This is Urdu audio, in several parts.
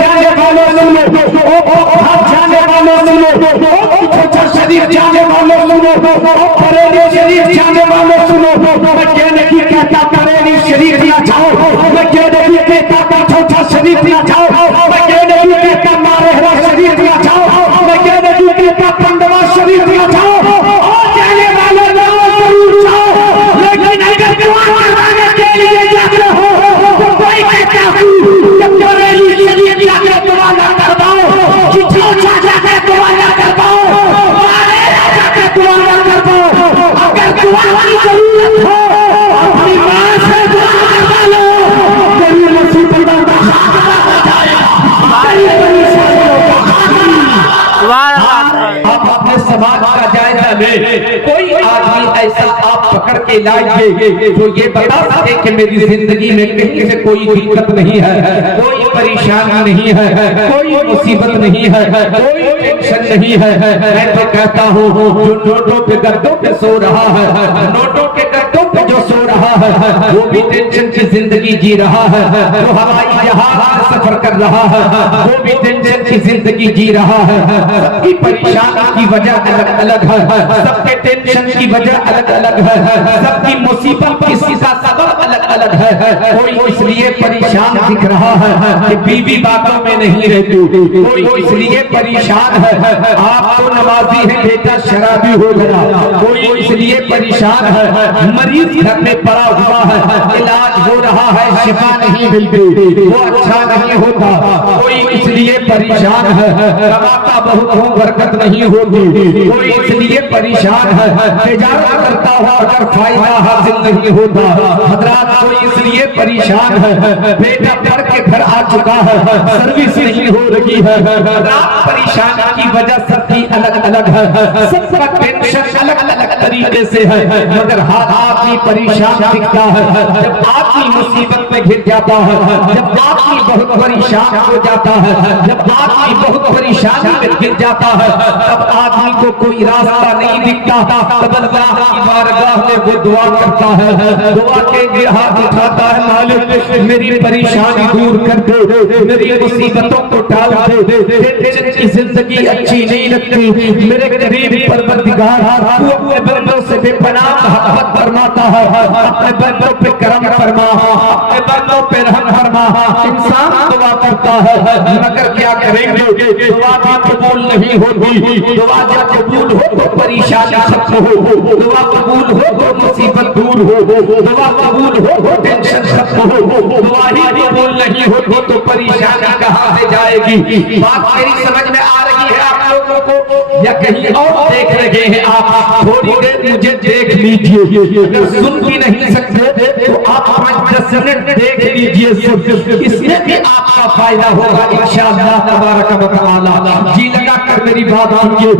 جانے والوں سنو، جانے والوں سنو، چھوٹا شریف جانے والوں سنو، بریلی شریف جانے والوں سنو، میں یہ نہیں کہتا بریلی شریف نہ جاؤ، میں یہ نہیں کہتا چھوٹا شریف نہ جاؤ، میں یہ نہیں کہتا مارہرا شریف نہ جاؤ، میں یہ نہیں کہتا پنڈوا شریف نہ جاؤ، اور جانے والوں ضرور جاؤ، لیکن اگر دعا کروانے کے لیے جاتے ہو تو کوئی کہتا ہوں کہ بریلی شریف جا کے دعا نہ کرواؤ، چھوٹا جا کے دعا نہ کرواؤ، مارہرا جا کے دعا نہ کرواؤ، اگر دعا کی ضرورت ہو اپنی ماں سے دعا کروا لو، تیری مصیبت کا خاتمہ ہو جائے گا، تیری پریشانیوں کا خاتمہ۔ آپ اپنے سماج کا جائزہ لیں، کوئی آدمی ایسا آپ پکڑ کے لائیے جو یہ بتا سکے کہ میری زندگی میں کہیں سے کوئی دقت نہیں ہے، کوئی پریشانی نہیں ہے، کوئی مصیبت نہیں ہے، کوئی ٹینشن نہیں ہے۔ میں تو کہتا ہوں جو نوٹوں پہ گدوں پہ سو رہا ہے، نوٹوں کے گدوں پہ جو سو رہا ہے وہ بھی ٹینشن کی زندگی جی رہا ہے، جو ہوائی جہاز سے سفر کر رہا ہے وہ بھی ٹینشن کی زندگی جی رہا ہے۔ سب کی پریشانی کی وجہ الگ الگ ہے، سب کے ٹینشن کی وجہ الگ الگ ہے، سب کی مصیبت کسی کا سبب الگ الگ ہے۔ کوئی اس لیے پریشان دکھ رہا ہے کہ بیوی باتوں میں نہیں رہتی، کوئی اس لیے پریشان ہے آپ تو نمازی ہے بیٹا شرابی ہو گیا، کوئی اس لیے پریشان ہے مریض گھر میں پڑا ہوا ہے، علاج ہو رہا ہے شفا نہیں ملتی، وہ اچھا نہیں ہوتا، کوئی اس لیے پریشان ہے کماتا بہت ہوں برکت نہیں ہوتی، کوئی اس لیے پریشان ہے تجارت کرتا ہوا اگر فائدہ حاصل نہیں ہوتا، حضرات کوئی اس لیے پریشان ہے بیٹا پڑھ کے گھر آ چکا ہے سروس نہیں ہو رہی ہے۔ حضرات پریشانی کی وجہ سب کی الگ الگ ہے، سب کا ٹینشن الگ الگ طریقے سے ہے، مگر ہر آدمی پریشان دکھتا ہے جب آدمی مصیبت میں گر جاتا ہے، جب آدمی بہت پریشان ہو جاتا ہے، جب آدمی بہت پریشانی میں گر جاتا ہے تب آدمی کو کوئی راستہ نہیں دکھتا، تب اللہ کی بارگاہ میں وہ دعا کرتا ہے، دعا کے لیے ہاتھ اٹھاتا ہے مالک میری پریشانی دور کر دے، میری مصیبتوں کو ٹال دے، ٹینشن کی زندگی اچھی نہیں لگتی، میرے قریب پروردگار تو اپنے بندوں سے بے پناہ محبت فرماتا ہے، اپنے بندوں پہ کرم فرما، اپنے بندوں پہ رحم فرما۔ انسان دعا کرتا ہے مگر کیا کریں گے دعا بھی قبول نہیں ہوتی، دعا جب قبول ہو تو پریشانی ختم ہو، دعا قبول ہو تو مصیبت دور ہو، دعا قبول ہو تو ٹینشن ختم ہو، دعا ہی قبول نہیں ہوتی تو پریشانی کہاں سے جائے گی؟ بات میری سمجھ میں آ رہی ہے آپ لوگوں کو یا کہیں اور دیکھ رہے ہیں آپ؟ تھوڑی دیر مجھے دیکھ لیجئے، اگر سن بھی نہیں سکتے تو آپ 5-10 منٹ دیکھ لیجئے، اس میں بھی آپ کا فائدہ ہوگا انشاءاللہ تبارک و تعالی۔ جی لگا کر میری بات سنیے،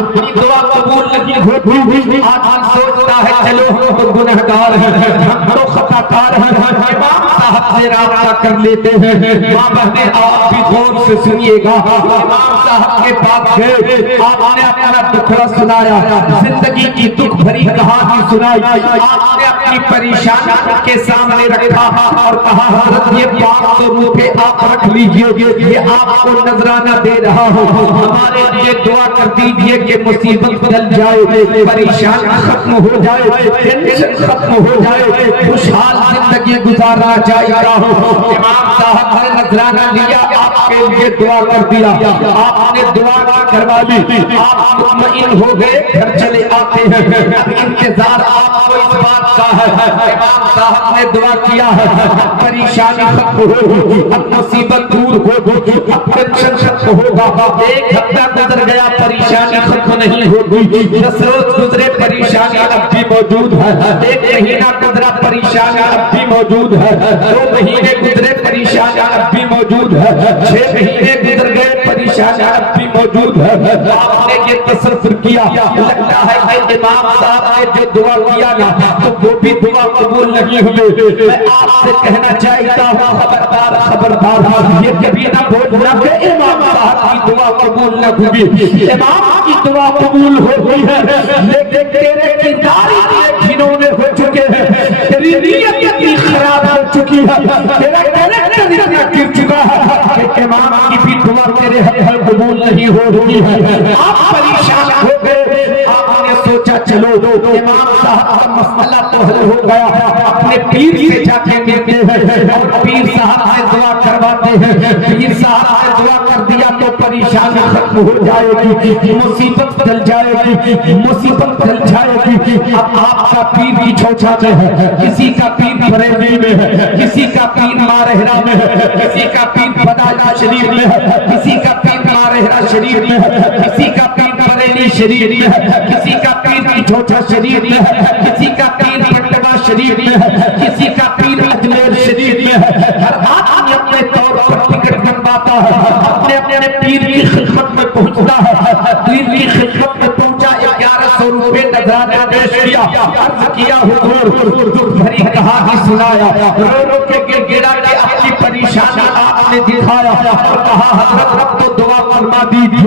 اپنی دعا قبول نہیں ہوتی، آدمی سوچتا ہے چلو ہم تو گنہگار ہیں، ہم تو خطا کار ہیں، امام صاحب سے رابطہ کر لیتے ہیں۔ ماں بہنیں آپ بھی غور سے سنیے گا، امام صاحب کے پاس گئے، آپ نے اپنا دکھڑا سنایا، زندگی کی دکھ بھری کہانی سنائی، آپ نے اپنی پریشانی کے سامنے رکھا اور کہا حضرت یہ 500 روپے آپ رکھ لیجئے، یہ آپ کو نذرانہ دے رہا ہوں، ہمارے لیے دعا کر دیجئے کہ مصیبت بدل جائے، پریشانی ختم ہو جائے، ٹینشن ختم ہو جائے، خوشحال زندگی گزارا جائے گا۔ امام صاحب نے نذرانہ لیا، آپ کے لیے دعا کر دیا، آپ نے دعا کروا لی، آپ مطمئن ہو گئے، گھر چلے آتے ہیں، اب انتظار آپ کو اس بات کا ہے، امام صاحب نے دعا کیا ہے، اب پریشانی ختم ہوگی، اب مصیبت دور ہوگی، اب ٹینشن ختم ہوگا۔ ایک ہفتہ گزر گیا پریشانی ختم نہیں ہوگی، 10 روز گزرے پریشانی اب بھی موجود ہے، 1 مہینہ گزرا پریشانی اب بھی موجود ہے، 2 مہینے گزرے پریشانی اب بھی موجود ہے، 6 مہینے گزر گئے پریشانی اب بھی موجود ہے۔ آپ نے یہ تصور کیا لگتا ہے کہ امام صاحب نے جو دعا کیا نا تو وہ بھی دعا قبول نہیں ہوئی۔ میں آپ سے کہنا چاہتا ہوں خبردار خبردار، یہ کبھی نہ بولنا کہ امام صاحب کی دعا قبول نہ ہوئی، امام کی دعا قبول ہو گئی ہے، لیکن تیرے کردار اتنے گھنونے ہو چکے ہیں، تیری نیت اتنی خراب ہو چکی ہے، تیرا کریکٹر اتنا گر چکا ہے کہ امام کی بھی دعا تیرے حق قبول نہیں ہو رہی ہے. آپ پریشان ہو گئے. آپ نے سوچا چلو امام صاحب کا مسئلہ تو حل ہو گیا, اپنے پیر سے جا کے ملتے ہیں اور پیر صاحب سے دعا کرواتے ہیں. پیر صاحب سے دعا کر دیا تو پریشانی ختم ہو جائے گی, مصیبت ٹل جائے گی, مصیبت ٹل جائے گی. اب آپ کا پیر بھی چھوچا میں ہے, کسی کا پیر بریلی میں ہے, کسی کا پیر مارہرا میں ہے, کسی کا پیر بدایہ شریف میں ہے, کسی کا پیر مارہرا شریف میں ہے, کسی کا پیر بریلی شریف میں ہے, کسی کا پیر چھوچا شریف میں ہے, کسی کا پیر پٹنہ شریف میں ہے, کسی کا پیر اجمیر شریف میں ہے. ہر آدمی اپنے طور پر ٹکٹ بنواتا ہے, اپنے اپنے پیر کی خدمت میں پہنچتا ہے. پیر کی خدمت میں پہنچا, 1100 روپے نذرانے پیش کیا, عرض کیا حضور, دکھ بھری کہانی سنایا, رو رو کے گڑا کے اپنی پریشانی آپ نے دکھایا اور کہا حضرت رب تو دعا فرما دیجیے.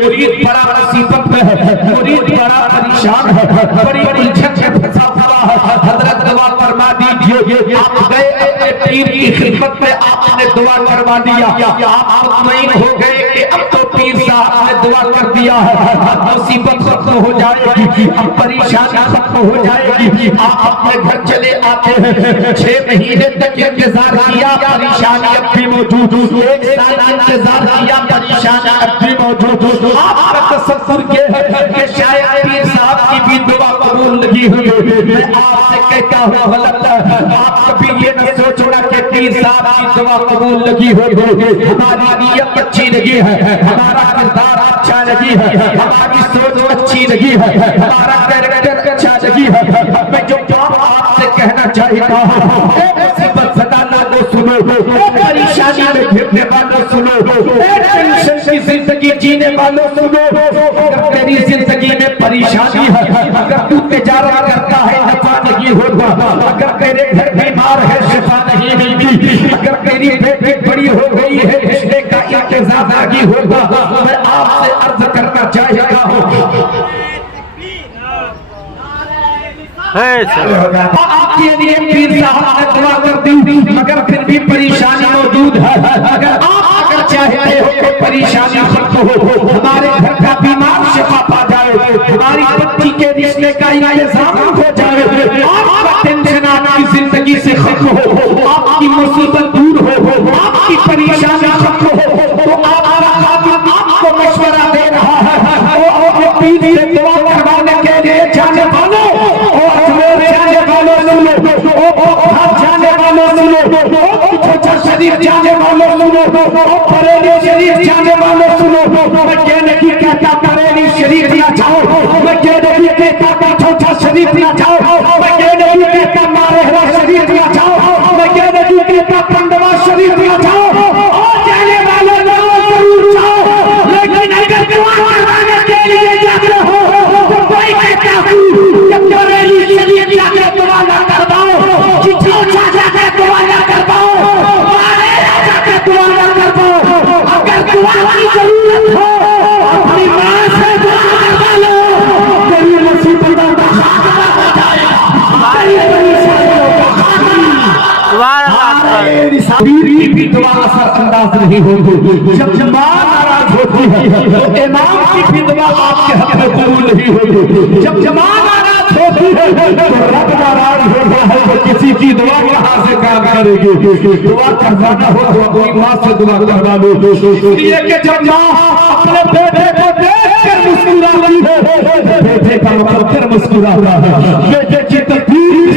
مرید بڑا مصیبت میں ہے, مرید بڑا پریشان ہے, بڑی الجھن میں پھنسا ہوا ہے, حضرت دعا فرما دیجیے. آپ گئے اپنے پیر کی خدمت میں, آپ نے دعا کروا دیا. آپ مطمئن ہو گئے کہ اب تو پیر صاحب نے دعا کر دیا ہے, مصیبت ختم ہو جائے گی, اب پریشانی ختم ہو جائے گی. آپ اپنے گھر چلے آتے ہیں. 6 مہینے تک انتظار کیا, پریشانی اب بھی موجود. 1 سال انتظار کیا, پریشانی اب بھی موجود. آپ کا تصور یہ ہے کہ شاید پیر صاحب کی بھی دعا قبول نہیں ہوئی. میں آپ سے کہتا ہوں غلط ہے. آپ کبھی یہ نہ سوچنا کہ پیر صاحب کی دعا قبول نہیں ہوئی. ہماری نیت اچھی نہیں ہے, ہمارا کردار اچھا نہیں ہے, ہماری سوچ اچھی نہیں ہے, ہمارا کریکٹر اچھا نہیں ہے. میں جو بات آپ سے کہنا چاہتا ہوں, مصیبت زدہ لوگوں سنو, پریشانی میں گھرنے والوں سنو, ٹینشن کی زندگی جینے والوں سنو. اگر تیری زندگی میں پریشانی ہے, اگر تو تجارت کرتا ہے نفع نہیں ہوگا, اگر تیرے گھر بیمار ہے شفا نہیں ملتی, اگر تیری بیٹی بڑی ہو گئی ہے رشتے کا انتظام نہیں ہوگا, میں آپ سے عرض کرنا چاہتا ہوں آپ کے لیے پیر صاحب نے دعا کر دی, مگر پھر بھی پریشانی موجود ہے. اگر چاہتے ہو کہ پریشانی ختم ہو, ہمارے گھر کا بیمار شفا پا جائے, ہماری بچی کے رشتے کا انتظام ہو جائے, آپ کا ٹینشن آپ کی زندگی سے ختم ہو, آپ کی مصیبت دور ہو, آپ کی پریشانی ختم ہو, تو آپ کو مشورہ دے رہا ہے. وہ پیر سے دعا کروانے کے لیے جانے والوں, جانے والوں سنو, چھوٹا شریف جانے والوں سنو, بریلی شریف جانے والوں سنو. میں یہ نہیں کہتا بریلی شریف نہ جاؤ, میں یہ نہیں کہتا چھوٹا شریف نہ جاؤ, میں یہ نہیں کہتا مارہرا شریف نہ جاؤ, میں یہ نہیں کہتا پنڈوا شریف نہ جاؤ. جانے والوں ضرور جاؤ, لیکن اگر دعا کروانے کے لیے جاتے ہو تو کوئی کہتا ہوں کہ بریلی شریف جا کے دعا نہ کرواؤ, چھوٹا جا کے دعا نہ کرواؤ, مارہرا جا کے دعا نہ کرواؤ. اگر دعا کی ضرورت ہو اپنی ماں سے دعا کروا لو, تیری مصیبت کا خاتمہ ہو جائے گا, تیری پریشانیوں کا خاتمہ. پیر کی بھی دعا اثر انداز نہیں ہوتی. جب ماں ناراض ہوتی ہے تو امام کی بھی دعا آپ کے حق میں قبول نہیں ہوتی. جب ماں ناراض ہوتی ہے تو رب ناراض ہوتا ہے, وہ کسی کی دعا کہاں سے کام کرے گی. دعا کروانا ہو تو اپنی ماں سے دعا کروا لو. اس لیے کہ جب ماں اپنے بیٹے کو دیکھ کر مسکراتی ہے, بیٹے کا مقدر مسکراتا ہے, بیٹے کی تقدیر